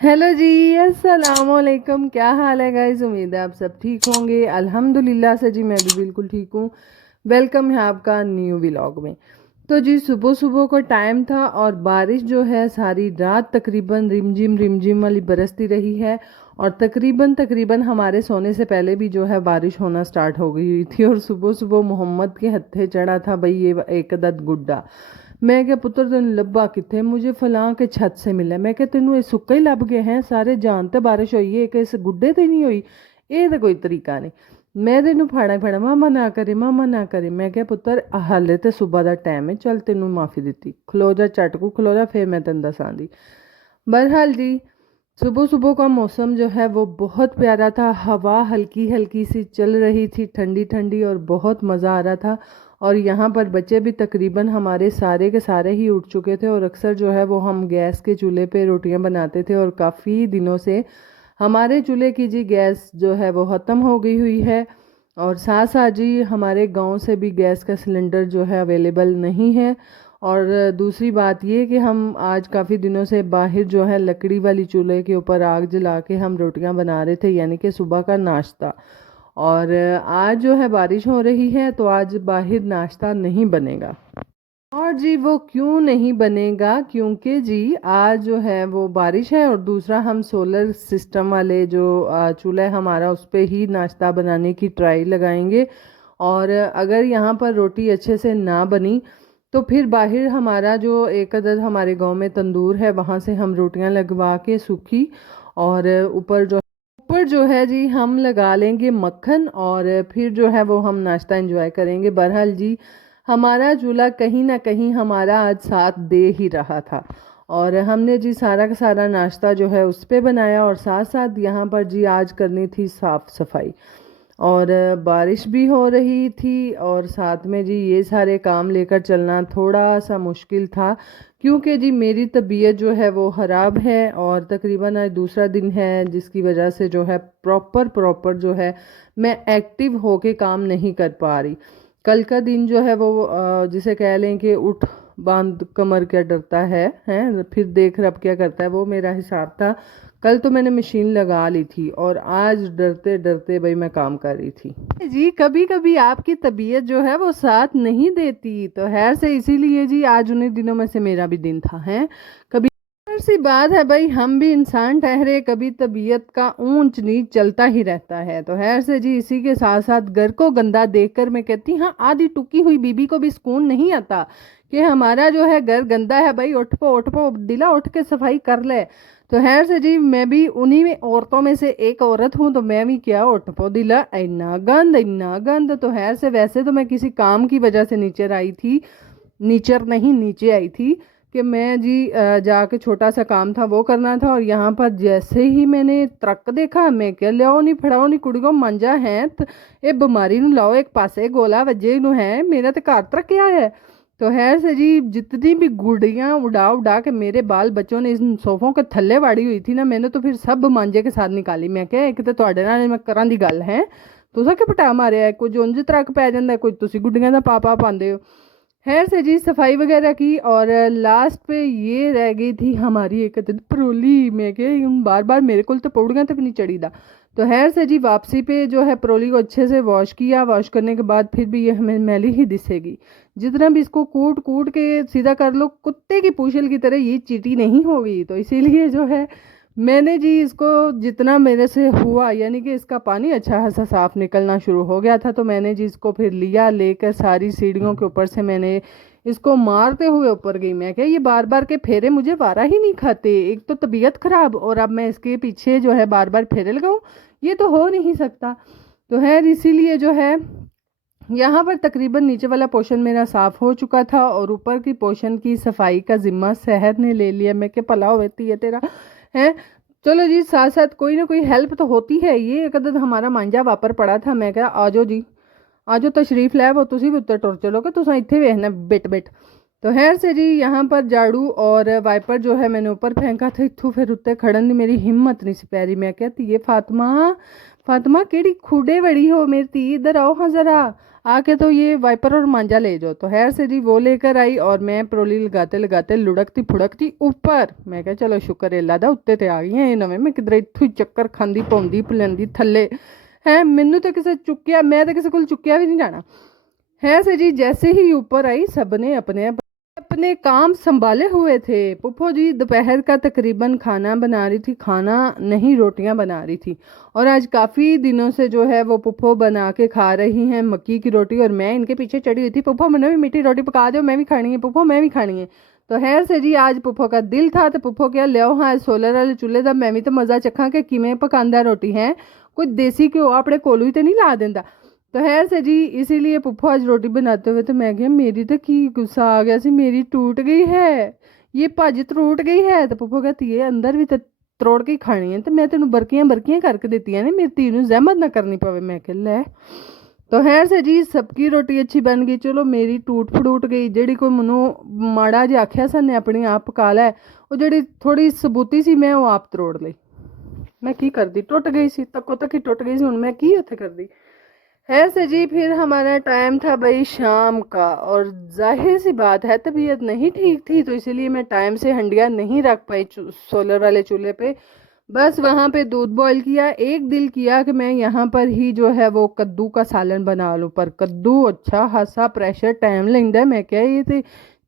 Hello जी। अस्सलाम वालेकुम। क्या हाल है गाइस? उम्मीद है आप सब ठीक होंगे। अल्हम्दुलिल्लाह से जी मैं भी बिल्कुल ठीक हूँ। वेलकम है आपका न्यू व्लॉग में। तो जी सुबह सुबह को टाइम था और बारिश जो है सारी रात तकरीबन रिमझिम रिमझिम वाली बरसती रही है। और तकरीबन तकरीबन हमारे सोने से पहले भी जो है बारिश होना स्टार्ट हो गई हुई थी। और सुबह सुबह मोहम्मद के हत्थे चढ़ा था भाई ये एक अदद गुड्डा। मैं क्या पुत्र तेन लब्बा किथे? मुझे फलां के छत से मिला। मैं क्या तेनू ये सुक्का ही लभ गए हैं? सारे जानते बारिश हुई है, एक इस गुड्डे ते नहीं हुई। ये तो कोई तरीका नहीं। मैं तेनू फाड़ा ही फाड़ा, मामा ना करे मामा ना करे। मैं क्या पुत्र हाले तो सुबह का टाइम है, चल तेनू माफ़ी दी, खलो जा चटकू खलो जा, फिर मैं तेन दसां दी। बहरहाल जी सुबह सुबह का मौसम जो है वो बहुत प्यारा था। हवा हल्की हल्की सी चल रही थी, ठंडी ठंडी, और बहुत मज़ा आ रहा था। और यहाँ पर बच्चे भी तकरीबन हमारे सारे के सारे ही उठ चुके थे। और अक्सर जो है वो हम गैस के चूल्हे पे रोटियां बनाते थे, और काफ़ी दिनों से हमारे चूल्हे की जी गैस जो है वो ख़त्म हो गई हुई है। और साथ साथ जी हमारे गांव से भी गैस का सिलेंडर जो है अवेलेबल नहीं है। और दूसरी बात ये कि हम आज काफ़ी दिनों से बाहर जो है लकड़ी वाली चूल्हे के ऊपर आग जला के हम रोटियां बना रहे थे, यानी कि सुबह का नाश्ता। और आज जो है बारिश हो रही है तो आज बाहर नाश्ता नहीं बनेगा। और जी वो क्यों नहीं बनेगा? क्योंकि जी आज जो है वो बारिश है, और दूसरा हम सोलर सिस्टम वाले जो चूल्हा है हमारा उस पे ही नाश्ता बनाने की ट्राई लगाएंगे। और अगर यहाँ पर रोटी अच्छे से ना बनी तो फिर बाहर हमारा जो एक अदद हमारे गांव में तंदूर है वहाँ से हम रोटियां लगवा के सूखी, और ऊपर जो है जी हम लगा लेंगे मक्खन, और फिर जो है वो हम नाश्ता एंजॉय करेंगे। बहरहाल जी हमारा चूल्हा कहीं ना कहीं हमारा आज साथ दे ही रहा था। और हमने जी सारा का सारा नाश्ता जो है उस पे बनाया, और साथ साथ यहाँ पर जी आज करनी थी साफ़ सफाई। और बारिश भी हो रही थी, और साथ में जी ये सारे काम लेकर चलना थोड़ा सा मुश्किल था। क्योंकि जी मेरी तबीयत जो है वो ख़राब है, और तकरीबन आज दूसरा दिन है जिसकी वजह से जो है प्रॉपर प्रॉपर जो है मैं एक्टिव होके काम नहीं कर पा रही। कल का दिन जो है वो जिसे कह लें कि उठ बांध कमर क्या डरता है फिर देख रब क्या करता है, वो मेरा हिसाब था। कल तो मैंने मशीन लगा ली थी, और आज डरते डरते भाई मैं काम कर रही थी। जी कभी कभी आपकी तबीयत जो है वो साथ नहीं देती, तो खैर से इसीलिए जी आज उन्हीं दिनों में से मेरा भी दिन था है। कभी सी बात है भाई, हम भी इंसान ठहरे, कभी तबीयत का ऊंच नीच चलता ही रहता है। तो खैर से जी इसी के साथ साथ घर को गंदा देखकर मैं कहती हाँ आधी टुकी हुई बीबी को भी सुकून नहीं आता कि हमारा जो है घर गंदा है। भाई उठ पो दिला, उठ के सफाई कर ले। तो खैर से जी मैं भी उन्हीं में औरतों में से एक औरत हूँ, तो मैं भी क्या उठ पो दिला, इन्ना गंद इन्ना गंद। तो खैर से वैसे तो मैं किसी काम की वजह से नीचे आई थी, नीचर नहीं नीचे आई थी, कि मैं जी जाके छोटा सा काम था वो करना था। और यहाँ पर जैसे ही मैंने ट्रक देखा, मैं क्या लियाओ नहीं फड़ाओ नहीं कुड़ी को मांझा है ये बीमारी नु लाओ एक पासे गोला वजे नु है, मेरा तो घर तरक क्या है। तो खैर से जी जितनी भी गुड़ियाँ उड़ा उड़ा के मेरे बाल बच्चों ने इन सोफों के थल्ले वाड़ी हुई थी ना, मैंने तो फिर सब मांझे के साथ निकाली। मैं क्या एक तो ਤੁਹਾਡੇ ਨਾਲ ਮੈਂ ਕਰਾਂ ਦੀ ਗੱਲ ਹੈ, ਤੁਸੀਂ ਕਿ ਪਟਾ ਮਾਰਿਆ है, कुछ ਉਂਝ ਤਰਕ पै ਜਾਂਦਾ, कुछ ਤੁਸੀਂ गुड्डियां ਦਾ पापा पाते हो। खैर से जी सफाई वगैरह की, और लास्ट पे ये रह गई थी हमारी एक परोली। मैं क्या बार बार मेरे को तो पौड़ियाँ तक नहीं चढ़ी था। तो खैर से जी वापसी पे जो है परोली को अच्छे से वॉश किया, वॉश करने के बाद फिर भी ये हमें मैली ही दिसेगी। जितना भी इसको कूट कूट के सीधा कर लो, कुत्ते की पूंछल की तरह ये चीटी नहीं होगी। तो इसीलिए जो है मैंने जी इसको जितना मेरे से हुआ, यानी कि इसका पानी अच्छा खासा साफ निकलना शुरू हो गया था, तो मैंने जी इसको फिर लिया, लेकर सारी सीढ़ियों के ऊपर से मैंने इसको मारते हुए ऊपर गई। मैं क्या ये बार बार के फेरे मुझे वारा ही नहीं खाते, एक तो तबीयत खराब और अब मैं इसके पीछे जो है बार बार फेरे लगाऊं, ये तो हो नहीं सकता। तो खैर इसीलिए जो है यहाँ पर तकरीबन नीचे वाला पोर्शन मेरा साफ हो चुका था, और ऊपर की पोर्शन की सफाई का जिम्मा सेहत ने ले लिया। मैं क्या भला होती है तेरा है। चलो जी साथ साथ कोई ना कोई हेल्प तो होती है। ये एक अदद हमारा मांझा वापर पड़ा था, मैं क्या आ जाओ जी आ जाओ तशरीफ लै वो, तुसी भी उत्ते टुर चलोगे, तुसा इत्थे वेखना बिट बिट। तो खैर से जी यहाँ पर झाड़ू और वाइपर जो है मैंने ऊपर फेंका था, इत्थू फिर उत्ते खड़न दी मेरी हिम्मत नहीं सी पै मैं क्या धीए फातिमा, फातिमा केड़ी खूडे बड़ी हो मेरी धी, इधर आओ हाँ जरा, आके तो ये वाइपर और मांझा ले जाओ। तो खैर से जी वो लेकर आई और मैं परोली लगाते लगाते लुढ़कती फुड़कती ऊपर। मैं कहा चलो शुक्र है अल्लाह दा उत्ते ते आ गई हैं ये नवें। मैं किधर इत्थों ही चक्कर खांदी पौंदी पलैंदी थल्ले है। मैनू तो किसी चुक्या, मैं तो किसी को चुक्या भी नहीं जाना है से जी। जैसे ही ऊपर आई सबने अपने अपने काम संभाले हुए थे। पुप्पो जी दोपहर का तकरीबन खाना बना रही थी, खाना नहीं रोटियां बना रही थी। और आज काफ़ी दिनों से जो है वो पुप्पो बना के खा रही हैं मक्की की रोटी और मैं इनके पीछे चढ़ी हुई थी, पुप्पो मैंने भी मीठी रोटी पका दो, मैं भी खानी है पुप्पो, मैं भी खानी है। तो खैर से जी आज पुप्पो का दिल था तो पुप्पो क्या लियाओ हाँ सोलर वाले चूल्हे का मैं भी तो मज़ा चखा कि किमें पकांदा रोटी है, कोई देसी घ्यो अपने कोलू ही तो नहीं ला देंदा। तो खैर से जी इसीलिए पुप्पो आज रोटी बनाते हुए तो मैं क्या मेरी तो की गुस्सा आ गया सी, मेरी टूट गई है, ये भज टूट गई है। तो पुप्पो कहती है अंदर भी तो त्रोड़ के ही खानी है, तो मैं तेन बरकियां बरकियां करके देती है ना, मेरी धी नूं जहमत ना करनी पवे। मैं कह लै। तो खैर से जी सबकी रोटी अच्छी बन गई, चलो मेरी टूट फड़ूट गई। जेड़ी कोई मनो माड़ा जिहा आख्या सन अपनी आप पका लै, वो जेड़ी थोड़ी सबूती सी मैं वो आप त्रोड़ ली। मैं की करदी, टुट गई सी तको तक ही टुट गई सी, हुण मैं की उत्थे करदी। खैर से जी फिर हमारा टाइम था भाई शाम का और जाहिर सी बात है तबीयत नहीं ठीक थी तो इसीलिए मैं टाइम से हंडिया नहीं रख पाई सोलर वाले चूल्हे पे। बस वहाँ पे दूध बॉईल किया। एक दिल किया कि मैं यहाँ पर ही जो है वो कद्दू का सालन बना लूँ, पर कद्दू अच्छा खासा प्रेशर टाइम लेंदा है। मैं क्या ये तो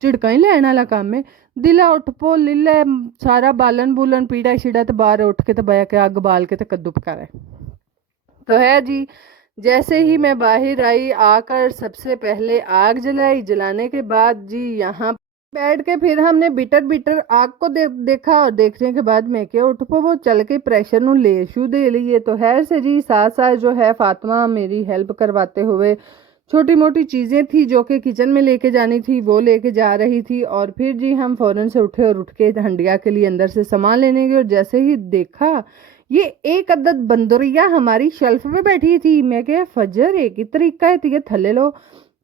झिड़का ही लैन वाला काम है। दिला उठ पो लिले सारा बालन बूलन पीड़ा शीड़ा तो बाहर उठ के तो बह के अग बाल के तो कद्दू पका रहा है। तो है जी जैसे ही मैं बाहर आई आकर सबसे पहले आग जलाई, जलाने के बाद जी यहाँ बैठ के फिर हमने बिटर बिटर आग को देखा और देखने के बाद मैं क्या उठ पो वो चल के प्रेशर नु ले शू दे लिए। तो खैर से जी साथ साथ जो है फातिमा मेरी हेल्प करवाते हुए छोटी मोटी चीज़ें थी जो कि किचन में लेके जानी थी वो लेके जा रही थी। और फिर जी हम फ़ौरन से उठे और उठ के हंडिया के लिए अंदर से सामान लेने गए और जैसे ही देखा ये एक अदद बंदरिया हमारी शेल्फ पे बैठी थी। मैं क्या फजर एक ही तरीका है तो थले लो।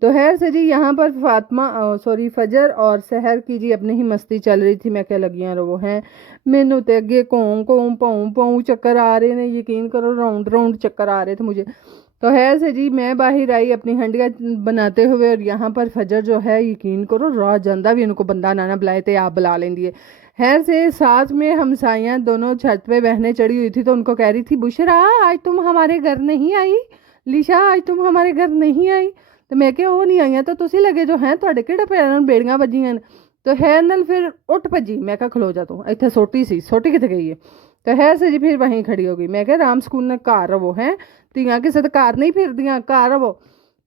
तो खैर से जी यहाँ पर फातिमा सॉरी फजर और सहर की जी अपनी ही मस्ती चल रही थी। मैं क्या लगियां रहो हैं मैनू तो अगे कों कों पाऊँ पाऊँ चक्कर आ रहे ने, यकीन करो राउंड राउंड चक्कर आ रहे थे मुझे। तो खैर से जी मैं बाहर आई अपनी हंडिया बनाते हुए और यहाँ पर फजर जो है यकीन करो राह जांदा भी उनको बंदा ना बुलाए तो आप बुला लेंदी है। खैर से साथ में हमसाइयाँ दोनों छत पे बहने चढ़ी हुई थी तो उनको कह रही थी बुशरा आज तुम हमारे घर नहीं आई, लिशा आज तुम हमारे घर नहीं आई। तो मैं क्या वो नहीं आई तो तुसी लगे जो हैं ਤੁਹਾਡੇ ਕਿਹੜੇ ਪੈਰਾਂ ਨੂੰ ਬੇੜੀਆਂ ਵੱਜੀਆਂ ਨੇ। तो है नल फिर उठ भजी। मैं क्या खलो जा तू इतने सोटी सी सोटी कितने गई है। तो है से जी फिर वहीं खड़ी हो गई। मैं क्या राम स्कूल ने घर रवो हैं धियाँ किसी तो घर नहीं फिर दियाँ घर रवो।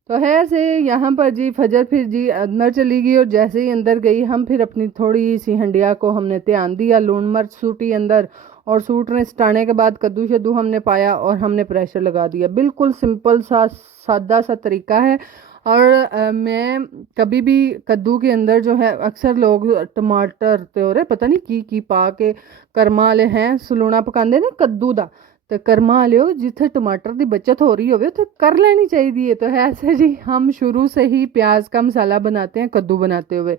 तो है से यहाँ पर जी फजर फिर जी अंदर चली गई और जैसे ही अंदर गई हम फिर अपनी थोड़ी सी हंडिया को हमने ध्यान दिया, लून मिर्च सूटी अंदर और सूटने सटाने के बाद कद्दू शद्दू हमने पाया और हमने प्रेशर लगा दिया। बिल्कुल सिंपल सा सादा सा तरीका है। और मैं कभी भी कद्दू के अंदर जो है अक्सर लोग टमाटर ते पता नहीं की पा के कर्मा वाले हैं सलूना पकाते ना कद्दू का। तो कर्मा वाले जिथे टमाटर की बचत हो रही हो तो कर लेनी चाहिए। तो है ऐसे जी हम शुरू से ही प्याज का मसाला बनाते हैं कद्दू बनाते हुए।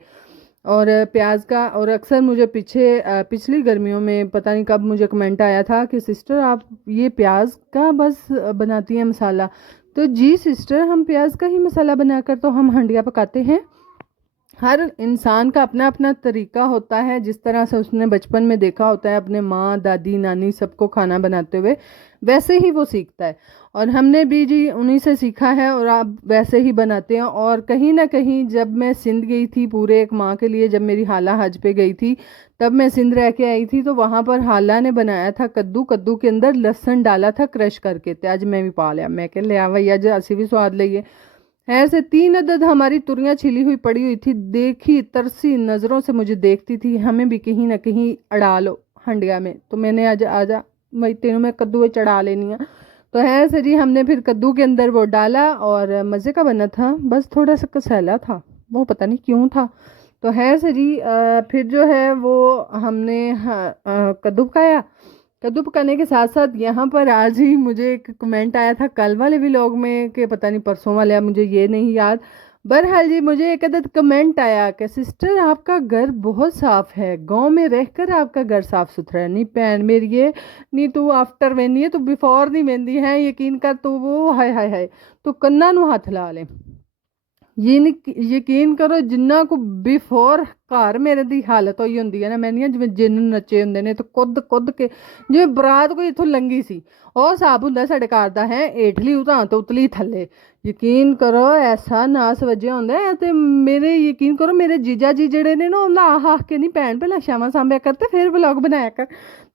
और प्याज का और अक्सर मुझे पिछली गर्मियों में पता नहीं कब मुझे कमेंट आया था कि सिस्टर आप ये प्याज का बस बनाती हैं मसाला। तो जी सिस्टर हम प्याज का ही मसाला बनाकर तो हम हंडिया पकाते हैं। हर इंसान का अपना अपना तरीका होता है, जिस तरह से उसने बचपन में देखा होता है अपने माँ दादी नानी सबको खाना बनाते हुए वैसे ही वो सीखता है। और हमने भी जी उन्हीं से सीखा है और आप वैसे ही बनाते हैं। और कहीं ना कहीं जब मैं सिंध गई थी पूरे एक माह के लिए, जब मेरी हाला हज पे गई थी तब मैं सिंध रह के आई थी, तो वहाँ पर हाला ने बनाया था कद्दू, कद्दू के अंदर लहसुन डाला था क्रश करके। तो आज मैं भी पा लिया, मैं कह लिया भैया जो असी भी स्वाद लइए। ऐसे 3 अदद हमारी तुरियां छिली हुई पड़ी हुई थी, देखी तरसी नज़रों से मुझे देखती थी हमें भी कहीं ना कहीं अड़ा लो हंडिया में। तो मैंने आज आजा मैं तेनों में कद्दू चढ़ा लेनी है। तो है से जी हमने फिर कद्दू के अंदर वो डाला और मज़े का बना था, बस थोड़ा सा कसैला था वो पता नहीं क्यों था। तो है से जी फिर जो है वो हमने कद्दू पकाया। कद्दू पकाने के साथ साथ यहाँ पर आज ही मुझे एक कमेंट आया था कल वाले व्लॉग में कि पता नहीं परसों वाले, अब मुझे ये नहीं याद। बहरहाल जी मुझे एक अदद कमेंट आया कि सिस्टर आपका घर बहुत साफ़ है, गांव में रहकर आपका घर साफ़ सुथरा है। नहीं भैन मेरी ये नहीं तू आफ्टर वेंदी है तू बिफोर नहीं वेंदी है, यकीन कर तू वो हाय हाय हाय तू कन्ना नू हथ ला ले। ਯਕੀਨ ਕਰੋ ਜਿੰਨਾ ਕੋ ਬਿਫੋਰ ਘਰ ਮੇਰੇ ਦੀ ਹਾਲਤ ਹੋਈ ਹੁੰਦੀ ਹੈ ਨਾ, ਮੈਂ ਨਹੀਂ ਜਿਵੇਂ ਜਿੰਨ ਨੱਚੇ ਹੁੰਦੇ ਨੇ ਤੇ ਕੁੱਦ ਕੁੱਦ ਕੇ ਜਿਵੇਂ ਬਰਾਤ ਕੋਈ ਇੱਥੋਂ ਲੰਗੀ ਸੀ, ਉਹ ਹਿਸਾਬ ਹੁੰਦਾ ਸਾਡੇ ਘਰ ਦਾ ਹੈ। ਏਠਲੀ ਉਤਾਂ ਤੋਂ ਉਤਲੀ ਥੱਲੇ, ਯਕੀਨ ਕਰੋ ਐਸਾ ਨਾਸ ਵੱਜਿਆ ਹੁੰਦਾ ਹੈ। ਤੇ ਮੇਰੇ ਯਕੀਨ ਕਰੋ ਮੇਰੇ ਜੀਜਾ ਜੀ ਜਿਹੜੇ ਨੇ ਨਾ, ਉਹਨਾਂ ਆਹ ਕੇ ਨਹੀਂ ਭੈਣ ਪਹਿਲਾਂ ਸ਼ਾਵਾਂ ਸਾਂਭਿਆ करते फिर व्लॉग बनाया कर।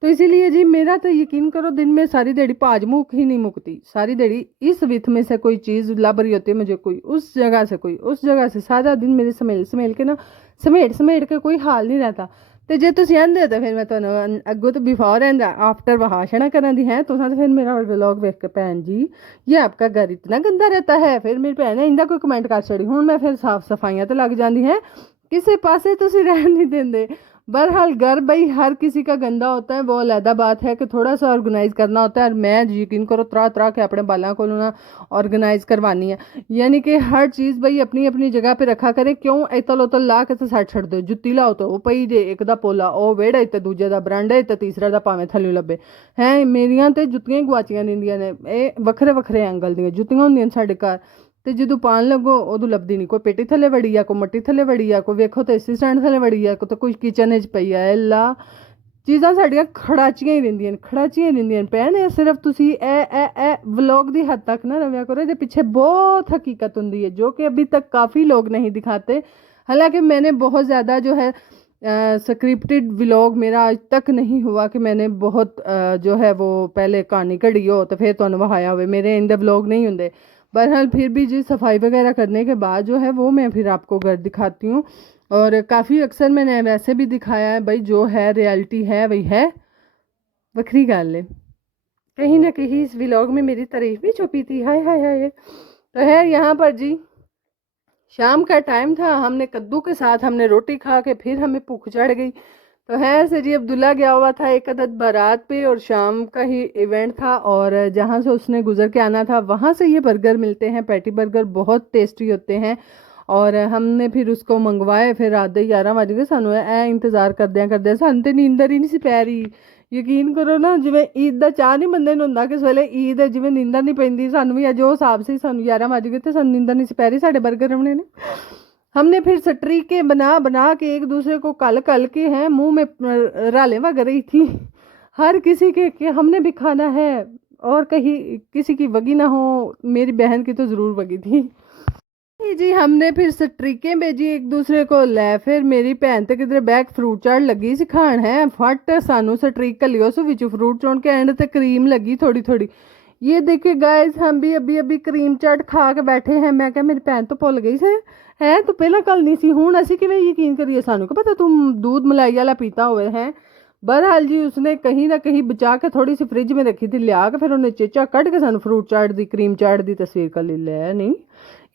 तो इसीलिए जी मेरा तो यकीन करो दिन में सारी दिहाड़ी भाज मुख ही नहीं मुकती, सारी दिहाड़ी इस विथ में से कोई चीज़ लभ रही होती है मुझे, कोई उस जगह से कोई उस जगह से, सारा दिन मेरे समेल समेल के ना समेट के कोई हाल नहीं रहता। तो जे तुम आंदे हो तो फिर मैं तुम्हें अगों तो बिफोर एंड आफ्टर वहाशना करा दी है तो फिर मेरा व्लॉग वेख के भैन जी ये आपका घर इतना गंदा रहता है, फिर मेरी भैन ने इंदा कोई कमेंट कर छड़ी। हूँ मैं फिर साफ सफाइयाँ तो लग जाती हैं, किसी पासे तुम रहन नहीं देंगे। बहरहाल घर भाई हर किसी का गंदा होता है, वो अलहदा बात है कि थोड़ा सा ऑर्गेनाइज करना होता है। और मैं यकीन करो तरह तरह के अपने बालों को ना ऑर्गेनाइज करवानी है, यानी कि हर चीज़ भाई अपनी अपनी जगह पे रखा करे। क्यों इतल उतल ला के सट छड़ दो, जुत्ती लाओ तो वो पई जे, एक दा पोला वो वेड़ तो दूजे का बरांडा तो तीसरा दा भावें थल्ले लब्बे हैं। मेरियां तो जुत्तियां ही गुआचियां रहिंदियां ने, ये वक्रे वक्रे एंगल दी जुत्तियां होंदियां साडे घर। तो जो पान लगो उदू लभदी नहीं, कोई पेटी थले वड़ी आ, कोई मट्टी थले वड़ी आ, कोई वेखो तो एसी स्टैंड थले वड़ी आ, तो कोई किचन च पई आ। ला चीज़ां साडियां खड़ाचियां ही रहिंदियां न, खड़ाचियां ही रहिंदियां न। भैन सिर्फ तुसी ए व्लॉग दी हद तक ना रव्या करो, इहदे पिछे बहुत हकीकत हुंदी है जो कि अभी तक काफ़ी लोग नहीं दिखाते। हालांकि मैंने बहुत ज़्यादा जो है स्क्रिप्टेड व्लॉग मेरा आज तक नहीं हुआ कि मैंने बहुत जो है वो पहले कहानी घड़ी हो तो फिर तुहानूं वहाया हो, मेरे इंदे व्लॉग नहीं होंदे। बहरहाल फिर भी जी सफाई वगैरह करने के बाद जो है वो मैं फिर आपको घर दिखाती हूँ। और काफ़ी अक्सर मैंने वैसे भी दिखाया है भाई, जो है रियलिटी है वही है, वक्री गल है। कहीं ना कहीं इस व्लॉग में मेरी तारीफ भी छुपी थी, हाय हाय हाय। तो है यहाँ पर जी शाम का टाइम था, हमने कद्दू के साथ हमने रोटी खा के फिर हमें भूख चढ़ गई। तो है से जी अब्दुल्ला गया हुआ था एक अदद बारात पे और शाम का ही इवेंट था, और जहाँ से उसने गुजर के आना था वहाँ से ये बर्गर मिलते हैं, पैटी बर्गर बहुत टेस्टी होते हैं। और हमने फिर उसको मंगवाए, फिर रात दे 11 बज गए सानू ए इंतज़ार करदे सानू ते नींदर ही नहीं सी पै रही। यकीन करो ना जिवें ईद का चाह नहीं बंदे नूं हुंदा कि इस वेले ईद है, जिवें नींदर नहीं पैंदी सानू भी अज वो हिसाब से सानू 11 बज गए तो सानू नींदर नहीं सी पै रही। साडे बर्गर बने ने, हमने फिर सटरीके बना बना के एक दूसरे को कल के हैं मुंह में रालें वग रही थी हर किसी के कि हमने भी खाना है, और कहीं किसी की वगी ना हो। मेरी बहन की तो ज़रूर वगी थी जी। हमने फिर सटरीके भेजी एक दूसरे को लै, फिर मेरी भैन तो किधरे बैग फ्रूट चाट लगी सी खाण है, फट सानू सटरीक घलियो सो विच फ्रूट चुन के एंड ते क्रीम लगी थोड़ी थोड़ी। ये देखिए गाइस हम भी अभी अभी क्रीम चाट खा के बैठे हैं। मैं क्या मेरी भैन तो भुल गई से है तो पहला कल नहीं सी, हुण असी किवें यकीन करिए, सानू क्या पता तुम दूध मलाई वाला पीता हुए हैं। बहरहाल जी उसने कहीं ना कहीं बचा के थोड़ी सी फ्रिज में रखी थी, लिया के फिर उन्हें चेचा कट के सानू फ्रूट चाट दी क्रीम चाट दी तस्वीर कर ली। लै नहीं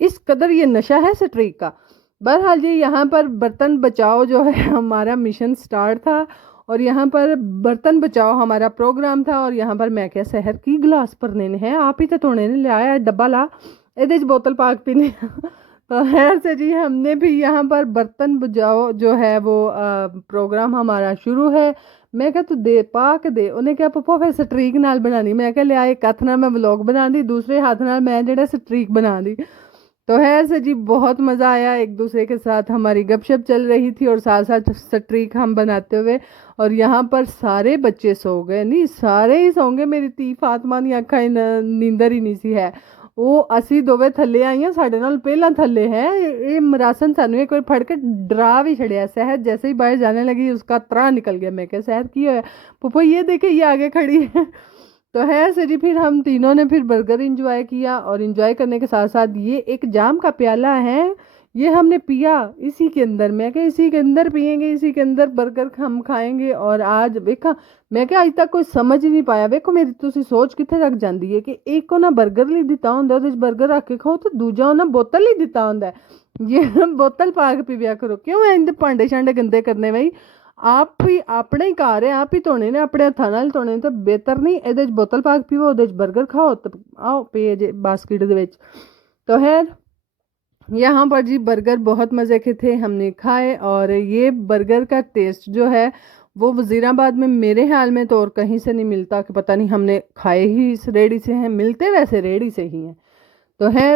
इस कदर ये नशा है स्ट्रीक का। बहरहाल जी यहाँ पर बर्तन बचाओ जो है हमारा मिशन स्टार्ट था, और यहाँ पर बर्तन बचाओ हमारा प्रोग्राम था। और यहाँ पर मैं क्या शहर की गिलास भरने ने हैं, आप ही तो धोने ने लिया डब्बा ला ये बोतल पाक पीने तो खैर से जी हमने भी यहाँ पर बर्तन बचाओ जो है वो प्रोग्राम हमारा शुरू है। मैं क्या तू दे पा के दे, उन्हें क्या पप्पो फिर स्ट्रीक नाल बनानी। मैं क्या लिया एक हथ नाल मैं व्लॉग बना दी, दूसरे हाथ नाल मैं जेड़ा स्ट्रीक बना दी। तो है से जी बहुत मज़ा आया, एक दूसरे के साथ हमारी गपशप चल रही थी और साथ साथ स्ट्रीक हम बनाते हुए। और यहाँ पर सारे बच्चे सो गए, नहीं सारे ही सो गए, मेरी धी फातमा दी अखां नींदर ही नहीं सी है। वो असी दोवे थल्ले आईयां, साडे नाल पहला थल्ले है। ये मरासन सानू एक बार फड़ के डरा भी छड़िया। शहर जैसे ही बाहर जाने लगी उसका त्राह निकल गया। मैं क्या शहर की होया पप्पो, ये देखे ये आगे खड़ी है तो है से जी फिर हम तीनों ने फिर बर्गर इंजॉय किया, और इंजॉय करने के साथ साथ ये एक जाम का प्याला है ये हमने पिया इसी के अंदर। मैं क्या इसी के अंदर पियेंगे, इसी के अंदर बर्गर हम खाएंगे। और आज देखा मैं क्या अज तक कोई समझ ही नहीं पाया। वेखो मेरी तुसी सोच कित्थे तक जाती है कि एक को ना बर्गर ਲਈ ਦਿੱਤਾ ਹੁੰਦਾ ਉਹਦੇ 'ਚ बर्गर रख के खाओ, तो दूजा ਉਹਨਾਂ बोतल ਲਈ ਦਿੱਤਾ ਹੁੰਦਾ ये बोतल पा के पीविया करो। क्यों इंदे भांडे शांडे गंदे करने बई, आप ही अपने ही घर है आप ही धोने ने, अपने हत्थां नाल धोने तो बेहतर नहीं। ਇਹਦੇ 'ਚ बोतल पा के पीवो, ਉਹਦੇ 'ਚ बर्गर खाओ तो आओ पे जे बास्केट ਦੇ ਵਿੱਚ। तो है यहाँ पर जी बर्गर बहुत मज़े के थे, हमने खाए। और ये बर्गर का टेस्ट जो है वो वज़ीराबाद में मेरे ख्याल में तो और कहीं से नहीं मिलता, कि पता नहीं हमने खाए ही इस रेडी से हैं, मिलते वैसे रेडी से ही हैं। तो है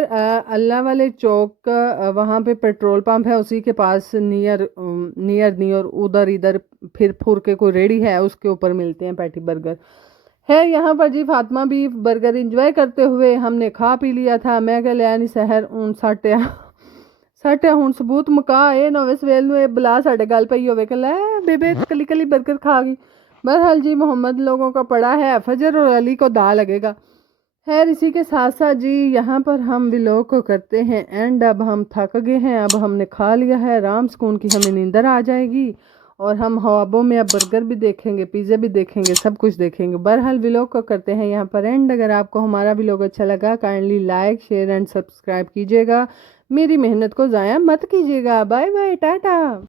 अल्लाह वाले चौक वहाँ पे पेट्रोल पंप है, उसी के पास नियर नियर नहीं और उधर इधर फिर फुर के कोई रेडी है उसके ऊपर मिलते हैं पैटी बर्गर। है यहाँ पर जी फातिमा भी बर्गर इंजॉय करते हुए हमने खा पी लिया था। मैं कह लिया नहीं शहर हूँ साटे साटे हूँ सबूत मुका ए नवे सवेल ਨੂੰ ਇਹ ਬਲਾ ਸਾਡੇ ਗੱਲ ਪਈ ਹੋਵੇ ਕਿ ਲੈ बेबे कली कली बर्गर खा गई। बहरहाल जी मोहम्मद लोगों का पड़ा है, फजर और अली को दा लगेगा। खैर इसी के साथ साथ जी यहाँ पर हम व्लॉग को करते हैं एंड अब हम थक गए हैं, अब हमने खा लिया है, राम सुकून की हमें नींदर आ जाएगी और हम ख्वाबों में अब बर्गर भी देखेंगे, पिज़्ज़ा भी देखेंगे, सब कुछ देखेंगे। बहरहाल व्लॉग को करते हैं यहाँ पर एंड। अगर आपको हमारा व्लॉग अच्छा लगा kindly like share and subscribe कीजिएगा, मेरी मेहनत को ज़ाया मत कीजिएगा। Bye bye Tata.